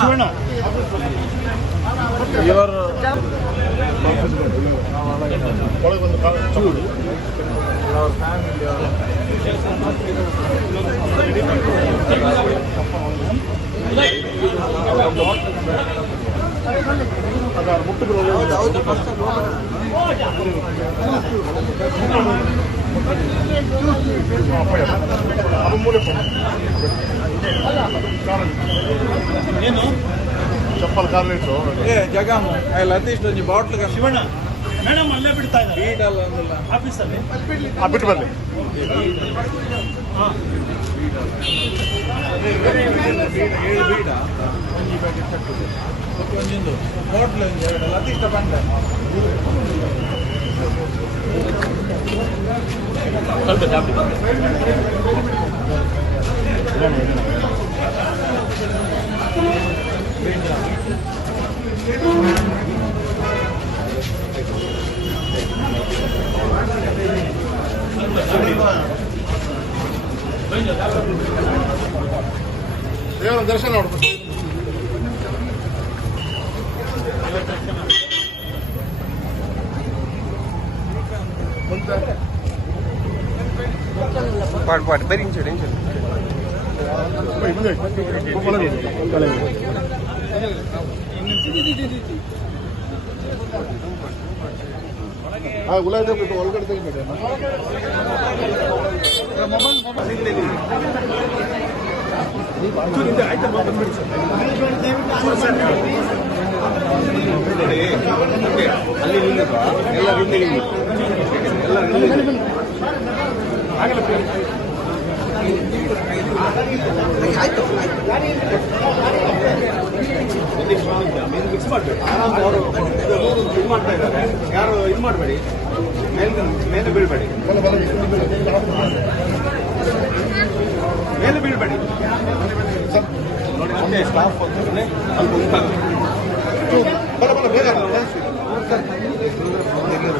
ಶಿವಣ್ಣ ಏನು ಚಪ್ಪಲ್ ಕಾರ್ಲಿಟ್ಟು ಜಗಮ್ ಲತೀಶ್ ಒಂಜಿ bottle Shivanna madam ಅಲ್ಲೇ ಬಿಡ್ತಾ ಇದ್ದಾರೆ ಬೀಡಲ್ಲ ಆಫೀಸಲ್ಲಿ ಬಿಟ್ಟು ಬರಲಿ ಬೀಡ ಒಂಜಿ ಪ್ಯಾಕೆಟ್ ತಟ್ಟುದು ಒಂಜಿಂದು ಬಾಟ್ಲ್ ಒಂಜಿ ಎರಡು ಲತೀಶ್ ಬಂದ ಸ್ವಲ್ಪ ಜಾಬಿ ದೇವರ ದರ್ಶನ ನೋಡ್ಬೇಕು ಪಾಟ್ ಪಾಟ್ ಬರೀ ಇಂಚು ಇಂಚು ಗುಲಾಬಿ ಬಿಟ್ಟು ಒಳಗಡೆ ತೆಗಿಬೇಡಿ ಮಿಕ್ಸ್ ಮಾಡಬೇಕು ಅವರು ಇದು ಮಾಡ್ತಾ ಇದ್ದಾರೆ ಯಾರು ಇದು ಮಾಡಬೇಡಿ ಮೇಲೆ ಬೀಳ್ಬೇಡಿ ಮೇಲೆ ಬೀಳ್ಬೇಡಿ ನೋಡಿ ಮತ್ತೆ ಸ್ಟಾಫ್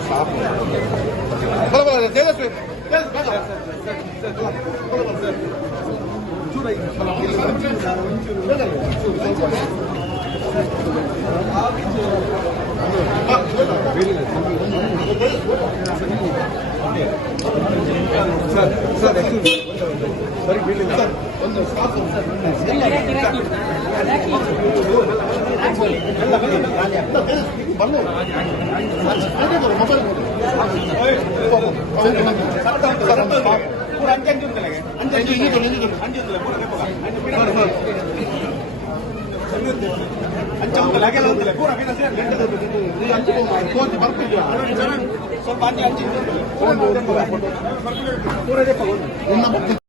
ಸ್ಟಾಫ್ ಸರ್ ಸರಿ ಬೀಳಿಲ್ಲ ಸರ್ ಒಂದು ಸ್ಟಾಫ್ ಸ್ವಲ್ಪ